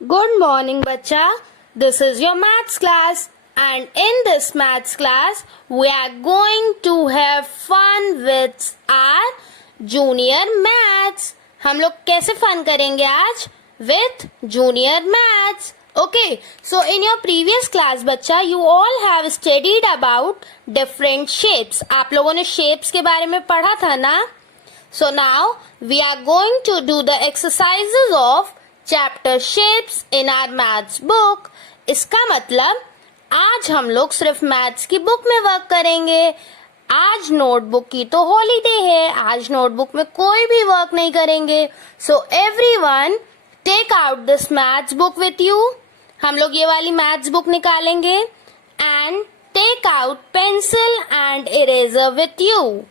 Good morning, bacha. This is your maths class, and in this maths class, we are going to have fun with our junior maths. हम लोग कैसे fun करेंगे आज? With junior maths. Okay, so in your previous class, बच्चा, you all have studied about different shapes. आप लोगों ने shapes के बारे में पढ़ा था ना? So now we are going to do the exercises of chapter shapes in our maths book. इसका मतलब आज हम लोग सिर्फ मैथ्स की बुक में वर्क करेंगे. आज नोटबुक की तो हॉलीडे है, आज नोटबुक में कोई भी वर्क नहीं करेंगे. So everyone take out this maths book with you. हम लोग ये वाली मैथ्स बुक निकालेंगे and take out pencil and eraser with you.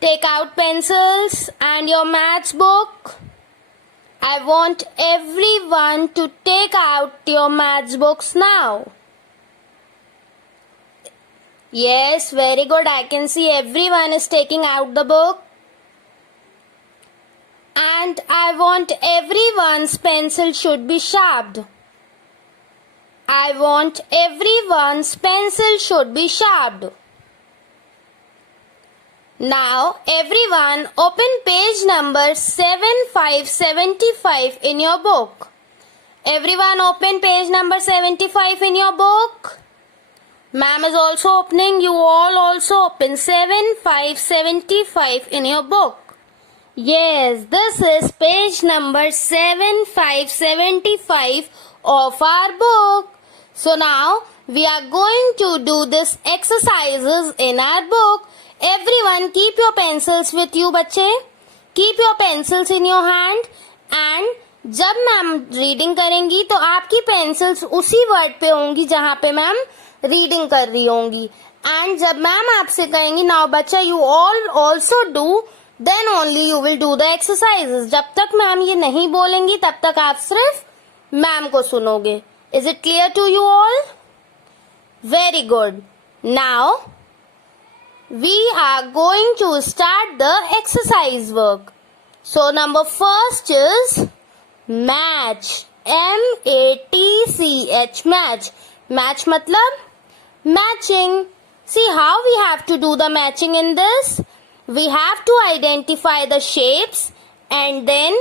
Take out pencils and your maths book. I want everyone to take out your maths books now. Yes, very good. I can see everyone is taking out the book. And I want everyone's pencil should be sharpened. I want everyone's pencil should be sharpened. Now everyone open page number 7575 in your book. Everyone open page number 75 in your book. Ma'am is also opening. You all also open 7575 in your book. Yes, this is page number 7575 of our book. So now we are going to do this exercises in our book. Everyone keep your pencils with you बच्चे. Keep your pencils in your hand and जब ma'am reading करेंगी तो आपकी pencils उसी word पे होंगी जहाँ पे मैम रीडिंग कर रही होंगी. एंड जब मैम आपसे कहेंगी नाउ बच्चा you all also do, then only you will do the exercises. जब तक मैम ये नहीं बोलेंगी तब तक आप सिर्फ मैम को सुनोगे. Is it clear to you all? Very good. Now we are going to start the exercise work. So number first is match. M-A-T-C-H, match. Match matlab matching. See how we have to do the matching in this. We have to identify the shapes and then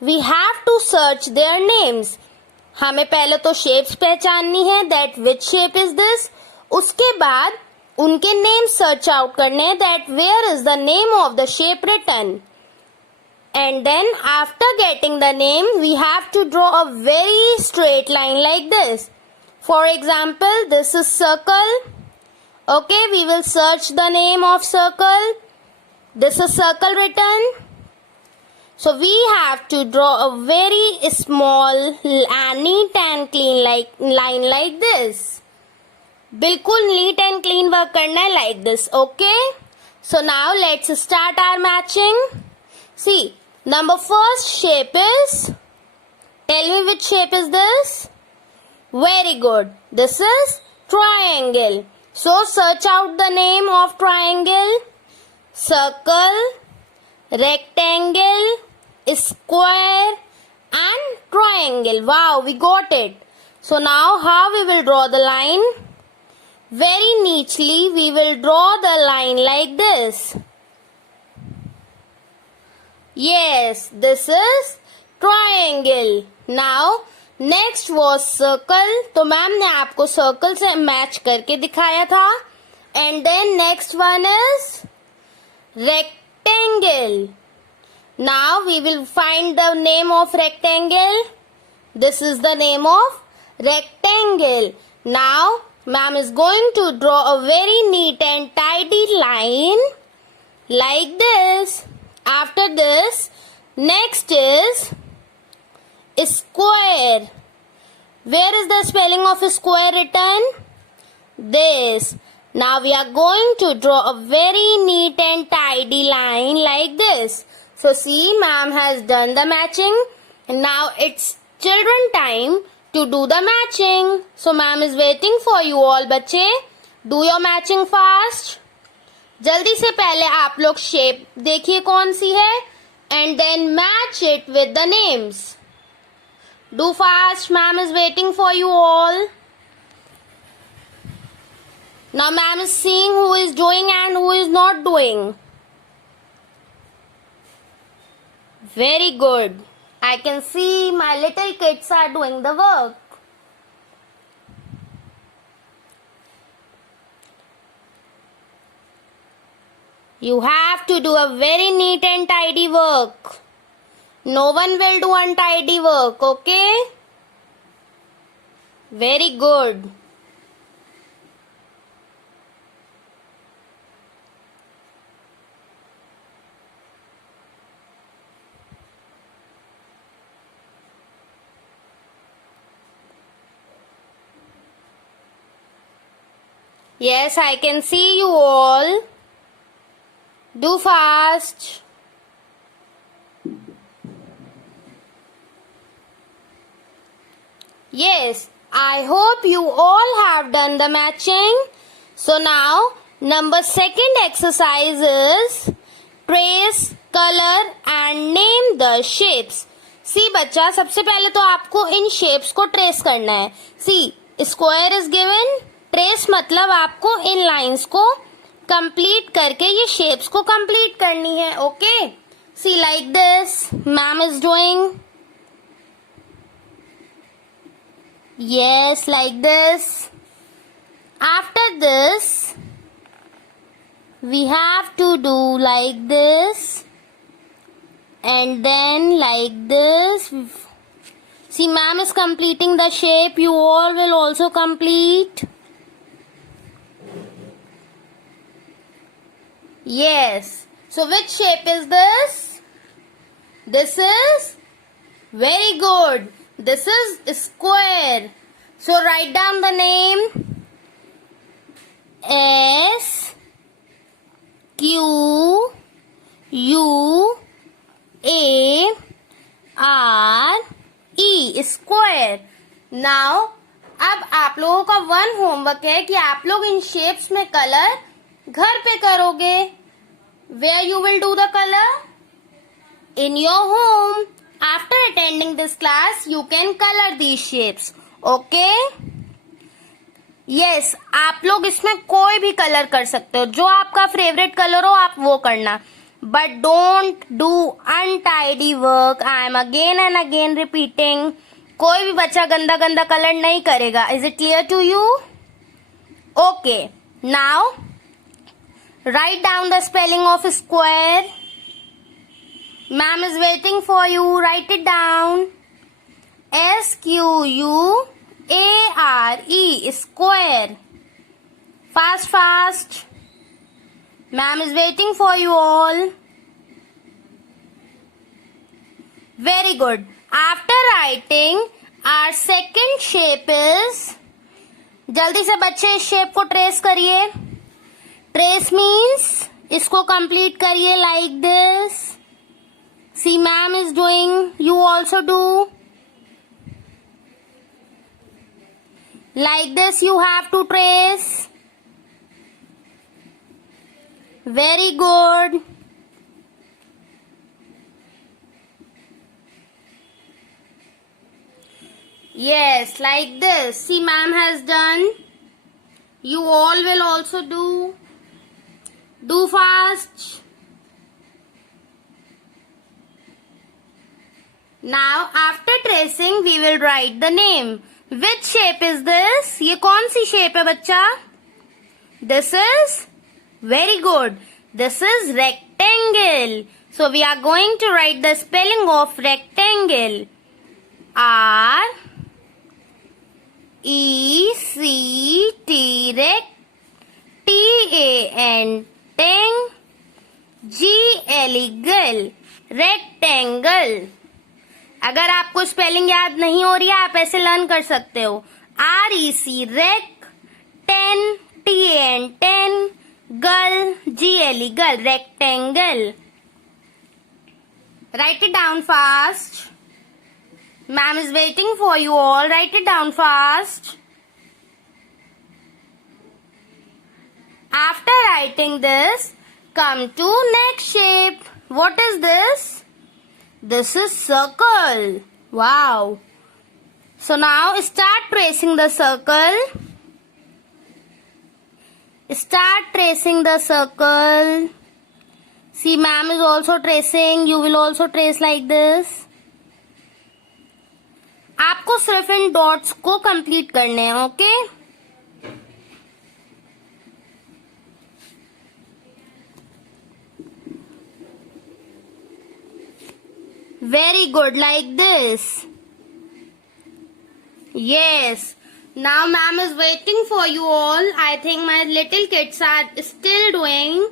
we have to search their names. हमें पहले तो shapes पहचाननी है, that which shape is this. उसके बाद उनके name search out करने, that where is the name of the shape written. And then after getting the name we have to draw a very straight line like this. For example this is circle. Okay, we will search the name of circle. This is circle written. So we have to draw a very small and neat and clean line like this. बिल्कुल neat and clean work करना है like this. Okay, so now let's start our matching. See number first shape is, tell me which shape is this. Very good, this is triangle. So search out the name of triangle. Circle, rectangle, square and triangle. Wow, we got it. So now how we will draw the line. Very neatly we will draw the line like this. Yes, this is triangle. Now next was circle. तो ma'am ने आपको circle से match करके दिखाया था. And then next one is rectangle. Now we will find the name of rectangle. This is the name of rectangle. Now ma'am is going to draw a very neat and tidy line like this. After this, next is square. Where is the spelling of square written? This. Now we are going to draw a very neat and tidy line like this. So see, ma'am has done the matching. And now it's children time to do the matching. So ma'am is waiting for you all बच्चे. Do your matching fast. जल्दी से पहले आप लोग shape देखिए कौन सी है and then match it with the names. Do fast. Ma'am is waiting for you all. Now ma'am is seeing who is doing and who is not doing. Very good. I can see my little kids are doing the work. You have to do a very neat and tidy work. No one will do untidy work, okay? Very good. Yes, I can see you all. Do fast. Yes, I hope you all have done the matching. So now, number second exercise is trace, color and name the shapes. See बच्चा, सबसे पहले तो आपको इन shapes को trace करना है. See, square is given. Trace मतलब आपको इन lines को complete करके ये shapes को complete करनी है. Okay? See like this, ma'am is doing. Yes, like this. After this, we have to do like this. And then like this. See, ma'am is completing the shape. You all will also complete. Yes. So which shape is this? This is? Very good. This is square. So write down the name. S Q U A R E square. Now अब आप लोगों का one homework है कि आप लोग इन shapes में colour घर पे करोगे. Where you will do the color? In your home. After attending this class, you can color these shapes. Okay? Yes, आप लोग इसमें कोई भी कलर कर सकते हो. जो आपका फेवरेट कलर हो आप वो करना. But don't do untidy work. I am again and again repeating. कोई भी बच्चा गंदा गंदा कलर नहीं करेगा. Is it clear to you? Okay. Now, write down the spelling of square. Ma'am is waiting for you. Write it down. SQUARE. Square. Fast, fast. Ma'am is waiting for you all. Very good. After writing, our second shape is. जल्दी से बच्चे इस shape को trace करिए. Trace means इसको complete करिए like this. See, ma'am is doing. You also do. Like this you have to trace. Very good. Yes, like this. See, ma'am has done. You all will also do. Do fast. Now, after tracing, we will write the name. Which shape is this? ये कौन सी shape है बच्चा? This is? Very good. This is rectangle. So, we are going to write the spelling of rectangle. R E C T rect T A N tang G L E gal rectangle. अगर आपको spelling याद नहीं हो रही है आप ऐसे learn कर सकते हो. REC रेक, 10 TAN 10, गल GLE गल rectangle. Write it down fast. Ma'am is waiting for you all. Write it down fast. After writing this, come to next shape. What is this? This is circle. Wow. So now start tracing the circle. Start tracing the circle. See, ma'am is also tracing. You will also trace like this. आपको सिर्फ इन dots को complete करने हैं, okay? Very good, like this. Yes. Now ma'am is waiting for you all. I think my little kids are still doing.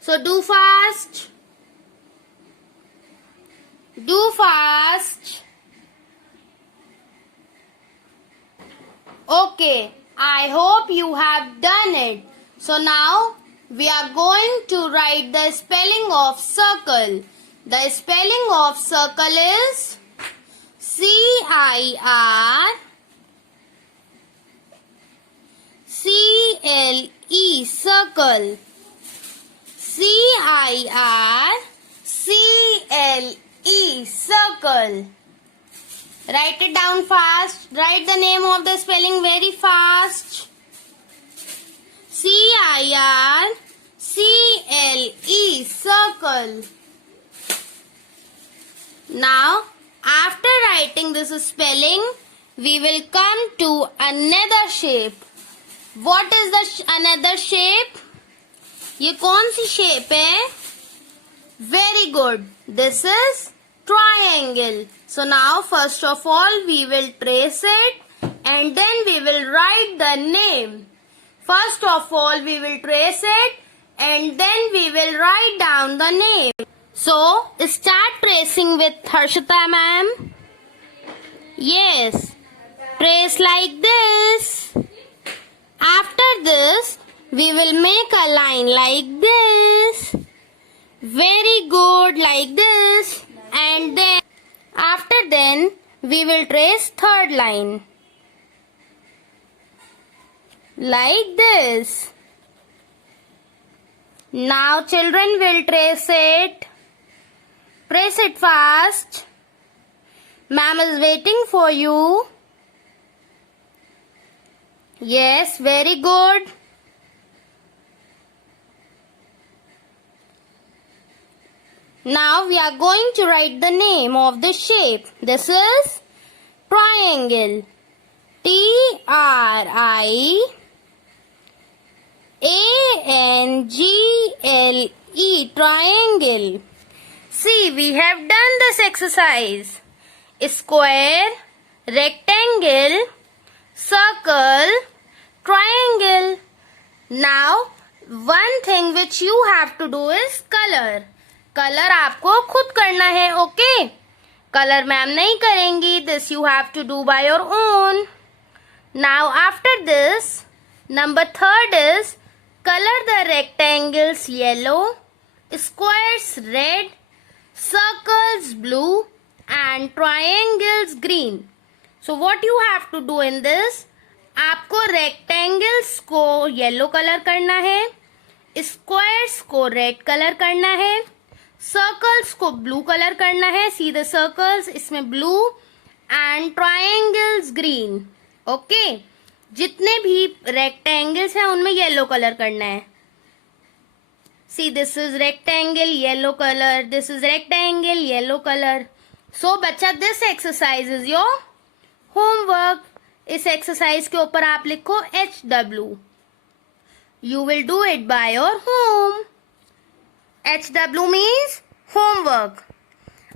So do fast. Do fast. Okay. I hope you have done it. So now we are going to write the spelling of circle. The spelling of circle is C-I-R-C-L-E, circle. C-I-R-C-L-E, circle. Write it down fast. Write the name of the spelling very fast. C-I-R-C-L-E, circle. Now, after writing this spelling, we will come to another shape. What is the another shape? ये कौन सी shape है? Very good. This is triangle. So now, first of all, we will trace it and then we will write the name. First of all, we will trace it and then we will write down the name. So, start tracing with Harshita ma'am. Yes. Trace like this. After this, we will make a line like this. Very good, like this. And then, after then, we will trace third line. Like this. Now, children will trace it. Trace it fast. Ma'am is waiting for you. Yes, very good. Now we are going to write the name of the shape. This is triangle. T-R-I-A-N-G-L-E, triangle. See, we have done this exercise. Square, rectangle, circle, triangle. Now, one thing which you have to do is color. Color आपको खुद करना है, okay? Color ma'am नहीं करेंगी. This you have to do by your own. Now, after this, number 3rd is color the rectangles yellow, squares red, circles blue and triangles green. So what you have to do in this, आपको rectangles को yellow color करना है, squares को red color करना है, circles को blue color करना है. See the circles, इसमें blue and triangles green. Okay? जितने भी rectangles हैं उनमें yellow color करना है. See, this is rectangle, yellow color. This is rectangle, yellow color. So, बच्चा, this exercise is your homework. इस exercise के ऊपर आप लिखो HW. You will do it by your home. HW means homework.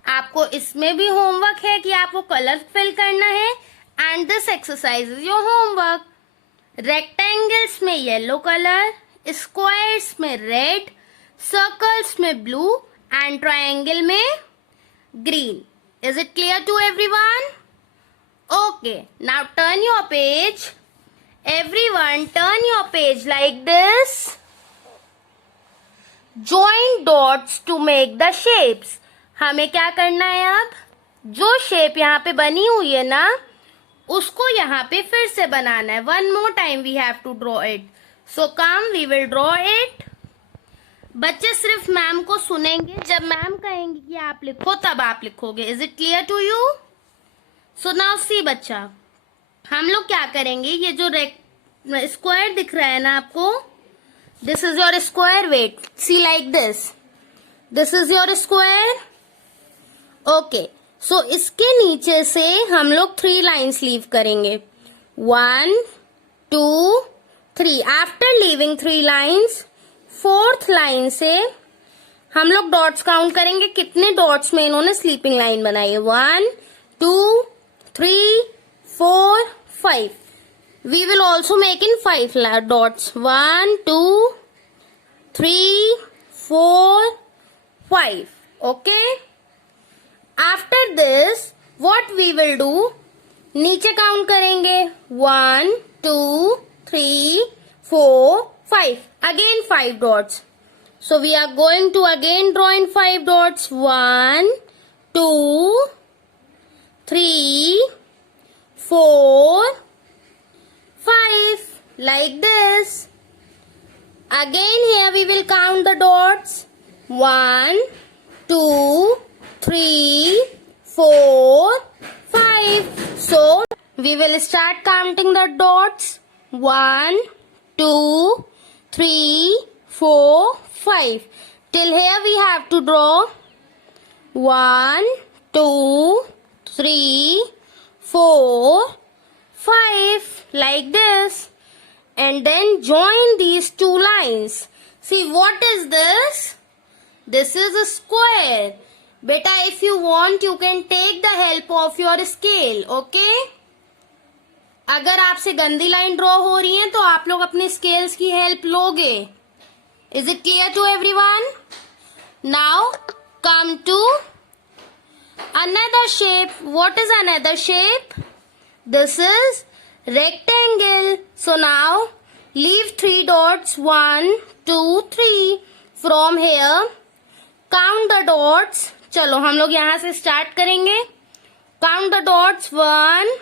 आपको इसमें भी homework है कि आपको color fill करना है. And this exercise is your homework. Rectangles में yellow color, squares में red, circles में blue and triangle में green. Is it clear to everyone? Okay, now turn your page. Everyone turn your page like this. Join dots to make the shapes. हमें क्या करना है अब? जो shape यहाँ पे बनी हुई है ना, उसको यहाँ पे फिर से बनाना है. One more time we have to draw it. So come, we will draw it. बच्चे सिर्फ मैम को सुनेंगे. जब मैम कहेंगे कि आप लिखो तब आप लिखोगे. Is it clear to you? So now see बच्चा. हम लोग क्या करेंगे, ये जो स्क्वायर दिख रहा है ना आपको, this is your square, wait see like this is your square. Okay, so इसके नीचे से हम लोग 3 लाइन्स लीव करेंगे, 1 2 3। After leaving 3 lines, 4th line से हम लोग डॉट्स काउंट करेंगे, कितने डॉट्स में इन्होंने स्लीपिंग लाइन बनाई है, 1 2 3 4 5। We will also make in 5 dots, 1 2 3 4 5। Okay, after this what we will do, नीचे काउंट करेंगे, 1 2 3 4 5, again 5 dots. So we are going to again draw in 5 dots, 1 2 3 4 5, like this. Again here we will count the dots, 1 2 3 4 5. So we will start counting the dots, 1 2 3 4 5. Till here we have to draw 1 2 3 4 5, like this, and then join these 2 lines. See, what is this? This is a square. Beta, if you want you can take the help of your scale. Okay? अगर आपसे गंदी line draw हो रही है तो आप लोग अपने स्केल्स की हेल्प लोगे। Is it clear to everyone? Now come to another shape. What is another shape? This is rectangle. So now leave 3 dots, 1 2 3. From here count the dots. चलो हम लोग यहाँ से स्टार्ट करेंगे। Count the dots, 1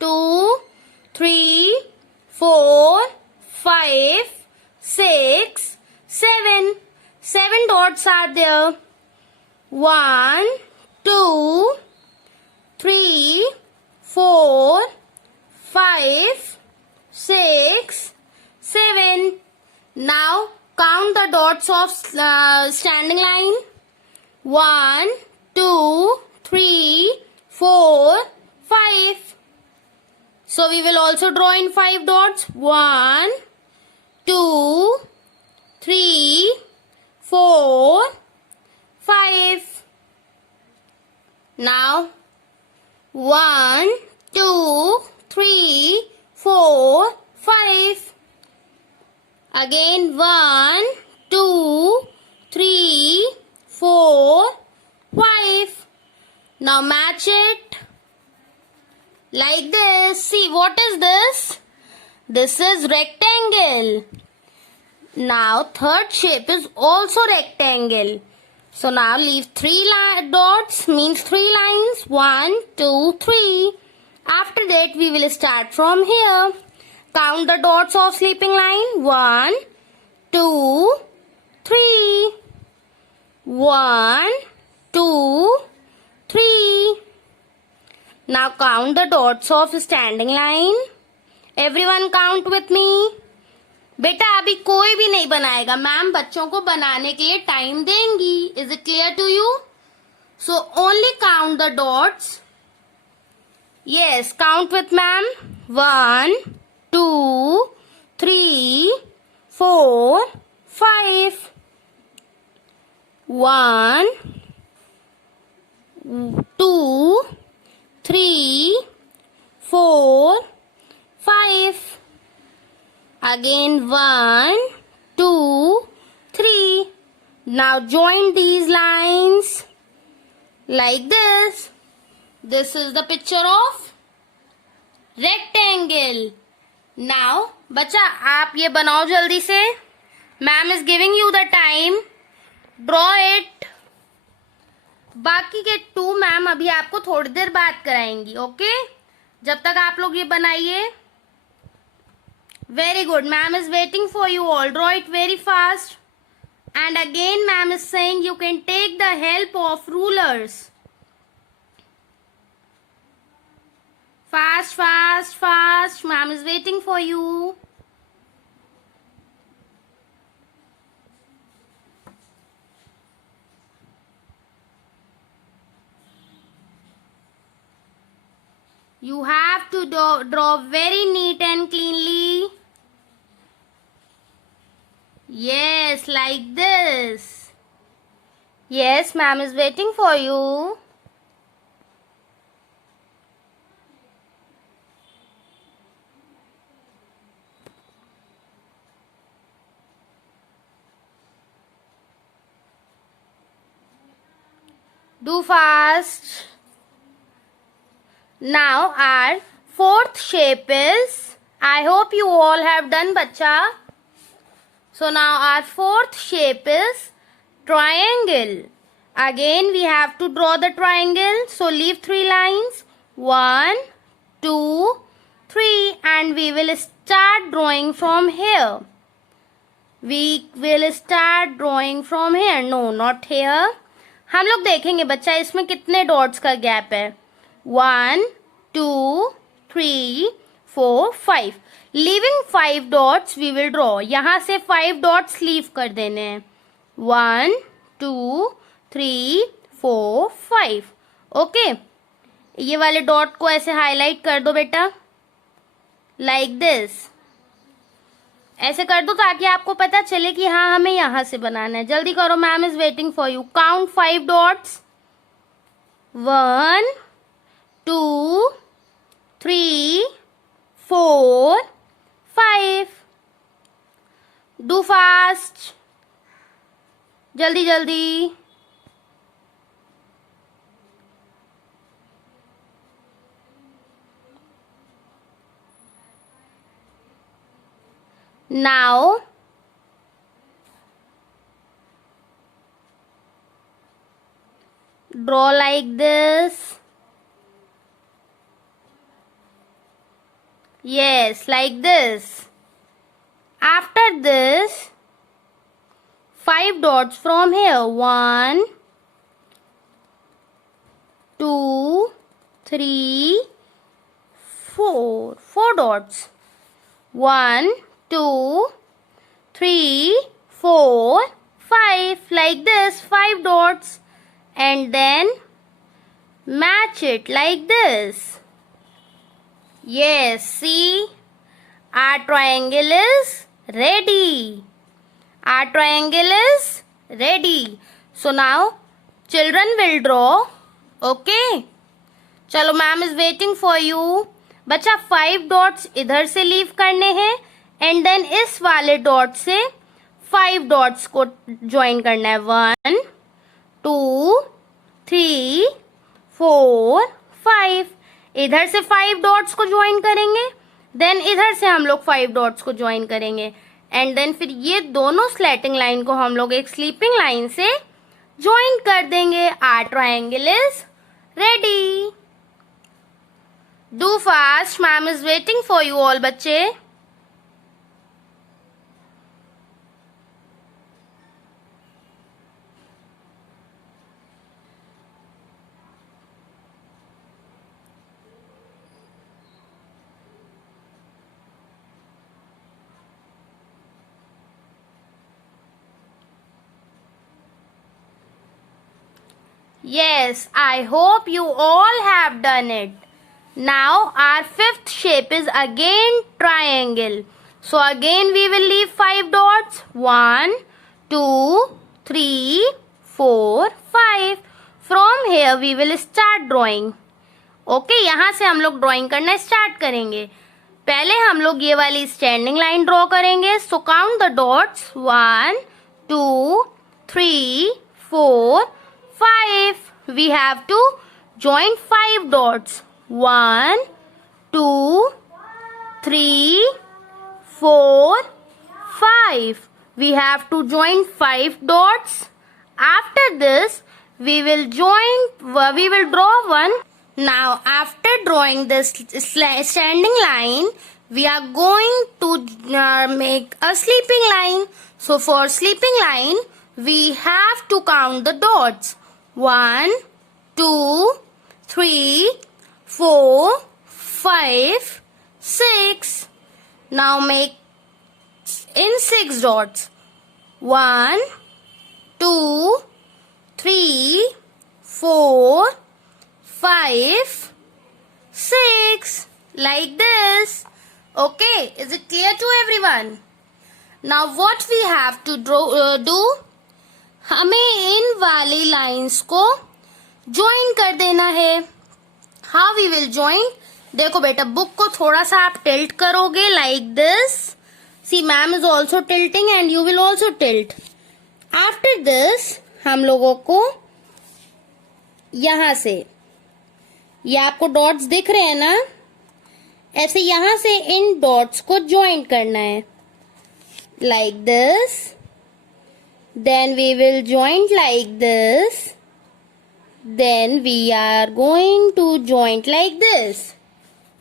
2 3 4 5 6 7. 7 dots are there. 1 2 3 4 5 6 7. Now count the dots of standing line, 1 2 3 4 5. So we will also draw in 5 dots, 1 2 3 4 5. Now 1 2 3 4 5. Again 1 2 3 4 5. Now match it like this. See, what is this? This is rectangle. Now third shape is also rectangle. So now leave 3 dots, means 3 lines, 1 2 3. After that we will start from here. Count the dots of sleeping line, 1 2 3. 1 2 3. Now count the dots of standing line. Everyone count with me. बेटा अभी कोई भी नहीं बनाएगा, ma'am बच्चों को बनाने के लिए टाइम देंगी। Is it clear to you? So only count the dots. Yes, count with ma'am, 1 2 3 4 5. 1 2 3 4 5. Again 1 2 3. Now join these lines like this. This is the picture of rectangle. Now बच्चा आप ये बनाओ जल्दी से, ma'am is giving you the time, draw it. बाकी के 2 ma'am अभी आपको थोड़ी देर बाद कराएंगी। ओके, जब तक आप लोग ये बनाइए। Very good. Ma'am is waiting for you all. Draw it very fast. And again ma'am is saying you can take the help of rulers. Fast, fast, fast. ma'am is waiting for you. You have to draw very neat and cleanly. Yes, like this. Yes, ma'am is waiting for you. Do fast. Now our fourth shape is, I hope you all have done, bacha. So now our fourth shape is triangle. Again we have to draw the triangle. So leave 3 lines. 1, 2, 3, and we will start drawing from here. We will start drawing from here. No, not here. हम लोग देखेंगे बच्चा इसमें कितने dots का gap है. 1, 2, 3, 4, 5. Leaving 5 dots we will draw. यहाँ से 5 डॉट्स लीव कर देने हैं. 1, 2, 3, 4, 5. ओके, ये वाले डॉट को ऐसे हाईलाइट कर दो बेटा, लाइक दिस. ऐसे कर दो ताकि आपको पता चले कि हाँ हमें यहां से बनाना है. जल्दी करो, ma'am is waiting for you. Count 5 dots. 1, 2, 3, 4, 5. Do fast, जल्दी जल्दी. Now draw like this. Yes, like this. After this, 5 dots from here. 1, 2, 3, 4. 4 dots. 1, 2, 3, 4, 5. Like this, 5 dots. And then match it like this. Yes, see, our triangle is ready. Our triangle is ready. So now children will draw. Okay. चलो, ma'am is waiting for you. बच्चा 5 dots इधर से leave करने हैं and then इस वाले dot से 5 dots को ज्वाइन करना है. 1, 2, 3, 4, 5. इधर से 5 डॉट्स को ज्वाइन करेंगे, देन इधर से हम लोग 5 डॉट्स को ज्वाइन करेंगे एंड देन फिर ये दोनों स्लैटिंग लाइन को हम लोग एक स्लीपिंग लाइन से ज्वाइन कर देंगे. Our triangle is ready. Do fast, ma'am is waiting for you all बच्चे. Yes, I hope you all have done it. Now our fifth shape is again triangle. So again we will leave 5 dots. 1, 2, 3, 4, 5. From here we will start drawing. Okay, यहाँ से हम लोग drawing करना start करेंगे. पहले हम लोग ये वाली स्टैंडिंग लाइन ड्रॉ करेंगे. So count the dots. 1, 2, 3, 4, 5. We have to join 5 dots. 1, 2, 3, 4, 5. We have to join 5 dots. After this, we will draw one. Now, after drawing this standing line, we are going to make a sleeping line. So, for sleeping line, we have to count the dots. 1, 2, 3, 4, 5, 6. Now make in 6 dots. 1, 2, 3, 4, 5, 6. Like this. Okay, is it clear to everyone? Now what we have to do? हमें इन वाली lines को join कर देना है. How we will join? देखो बेटा, book को थोड़ा सा आप टिल्ट करोगे like this. See, ma'am is also tilting and you will also tilt. After this, हम लोगों को यहाँ से, ये आपको डॉट्स दिख रहे हैं ना, ऐसे यहाँ से इन डॉट्स को ज्वाइन करना है like this. Then we will join like this. Then we are going to join like this.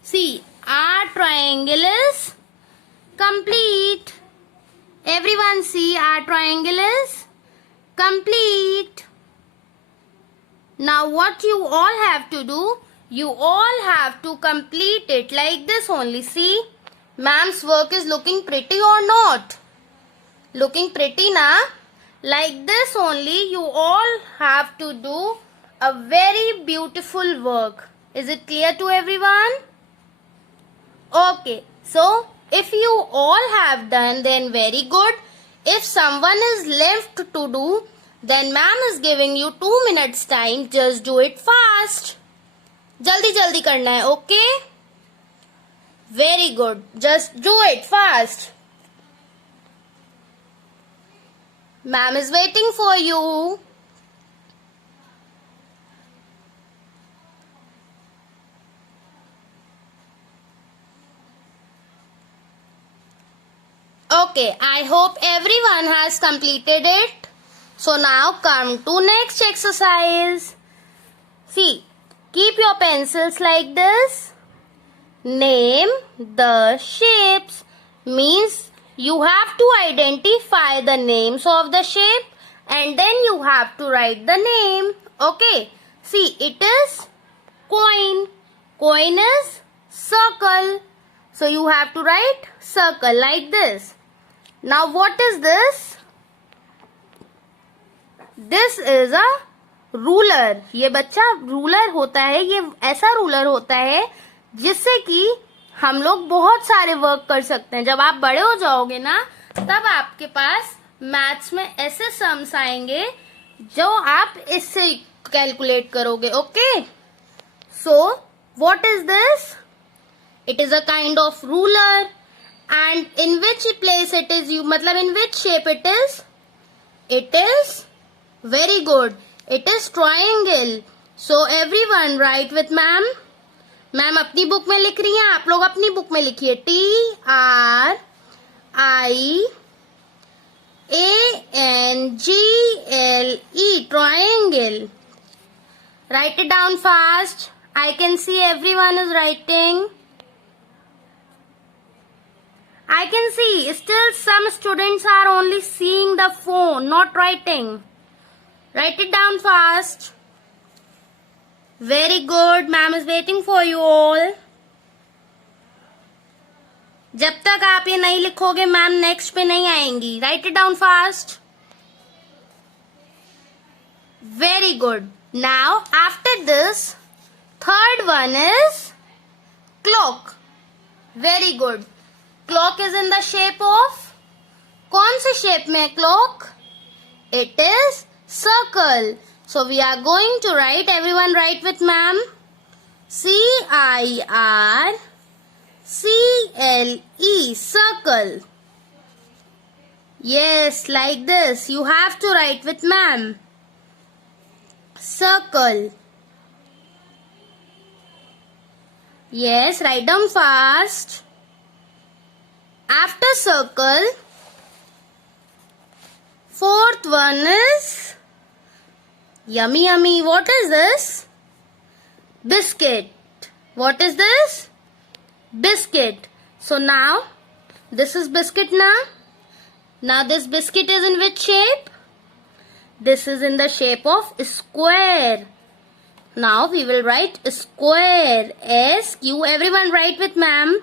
See, our triangle is complete. Everyone see, our triangle is complete. Now what you all have to do? You all have to complete it like this only. See, ma'am's work is looking pretty or not? Looking pretty, na? Like this only you all have to do a very beautiful work. Is it clear to everyone? Okay, so if you all have done, then very good. If someone is left to do, then ma'am is giving you 2 minutes time. Just do it fast. Jaldi jaldi karna hai, okay? Very good. Just do it fast. Ma'am is waiting for you. Okay, I hope everyone has completed it. So now come to next exercise. See, keep your pencils like this. Name the shapes. Means you have to identify the names of the shape and then you have to write the name. Okay. See, it is coin. Coin is circle. So you have to write circle like this. Now what is this? This is a ruler. ये बच्चा ruler होता है. ये ऐसा ruler होता है जिससे कि हम लोग बहुत सारे वर्क कर सकते हैं. जब आप बड़े हो जाओगे ना, तब आपके पास मैथ्स में ऐसे सम्स आएंगे जो आप इससे कैलकुलेट करोगे. Okay, so what is this? It is a kind of ruler. And in which place it is you, मतलब in which shape it is? It is very good. It is triangle. So everyone write with ma'am. Ma'am अपनी book में लिख रही हैं, आप लोग अपनी book में लिखिए. TRIANGLE, triangle. Write it down fast. I can see everyone is writing. I can see still some students are only seeing the phone, not writing. Write it down fast. Very good. Ma'am is waiting for you all. जब तक आप ये नहीं लिखोगे ma'am next पे नहीं आएंगी. Right it down fast. Very good. Now after this third one is clock. Very good. Clock is in the shape of, कौन से शेप में है clock? It is circle. So we are going to write, everyone write with ma'am. CIRCLE, circle. Yes, like this. You have to write with ma'am. Circle. Yes, write down fast. After circle, fourth one is yummy yummy. What is this? Biscuit. What is this? Biscuit. So now this is biscuit now. Now this biscuit is in which shape? This is in the shape of square. Now we will write square. SQ. Everyone write with ma'am.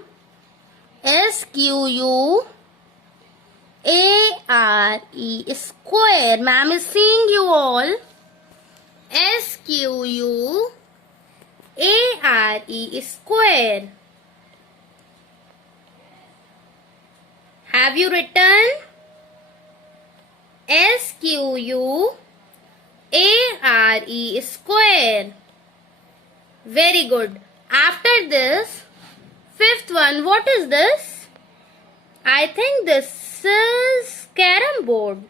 S-Q-U-A-R-E, square. Ma'am is seeing you all. S-Q-U-A-R-E, square. Have you written? S-Q-U-A-R-E, square. Very good. After this, fifth one, what is this? I think this is carom board.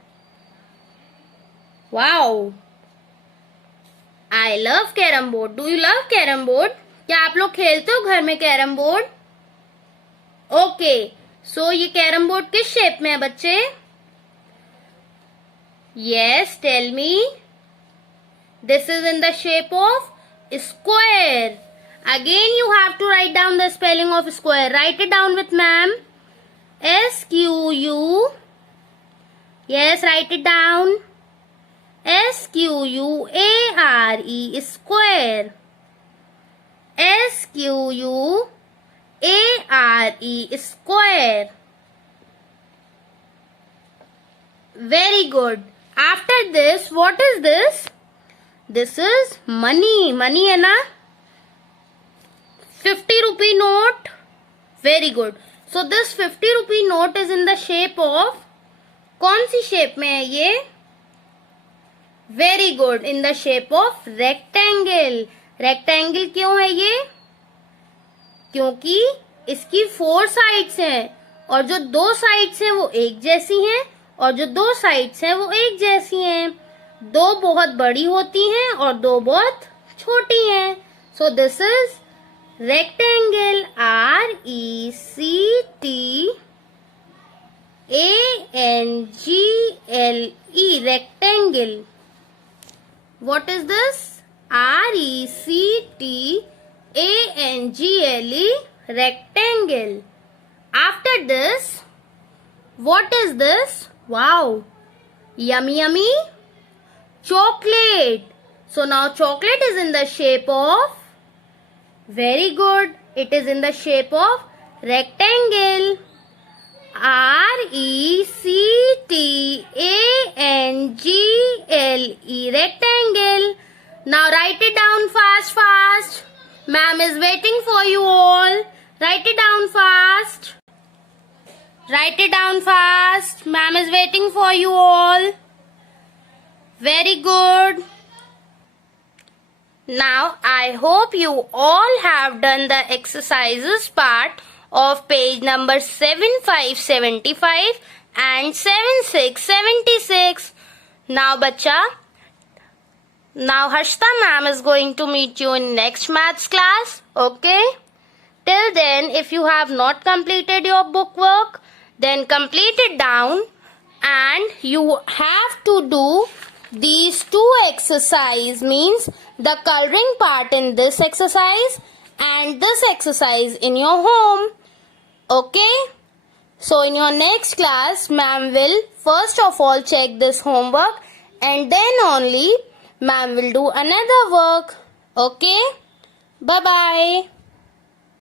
Wow. I love carom board. Do you love carom board? क्या आप लोग खेलते हो घर में carrom board? Okay, सो ये carrom board किस shape में है बच्चे? Yes, tell me. This is in the shape of square. Again you have to write down the spelling of square. Write it down with ma'am. S-Q-U. Yes, write it down. S-Q-U-A-R-E, square. S-Q-U-A-R-E, square. Very good. After this, what is this? This is money. Money है ना? 50 rupee note. Very good. So this 50 rupee note is in the shape of, कौन सी shape में है ये? Very good. In the shape of rectangle. Rectangle क्यों है ये? क्योंकि इसकी 4 sides हैं और जो 2 sides हैं वो एक जैसी हैं और जो 2 sides हैं वो एक जैसी हैं. 2 बहुत बड़ी होती हैं और 2 बहुत छोटी हैं. So this is rectangle. R-E-C-T-A-N-G-L-E, rectangle. What is this? R-E-C-T-A-N-G-L-E, rectangle. After this, what is this? Wow, yummy yummy chocolate. So now chocolate is in the shape of, very good, it is in the shape of rectangle. R-E-C-T-A-N-G-L-E, rectangle. Now write it down fast. Ma'am is waiting for you all. Write it down fast. Write it down fast. Ma'am is waiting for you all. Very good. Now I hope you all have done the exercises part of page number 7575 and 7676. Now bacha, now Harshita ma'am is going to meet you in next maths class. Okay? Till then, if you have not completed your book work, then complete it down, and you have to do these 2 exercise, means the coloring part in this exercise and this exercise in your home. Okay? So in your next class, ma'am will first of all check this homework and then only ma'am will do another work. Okay? Bye-bye.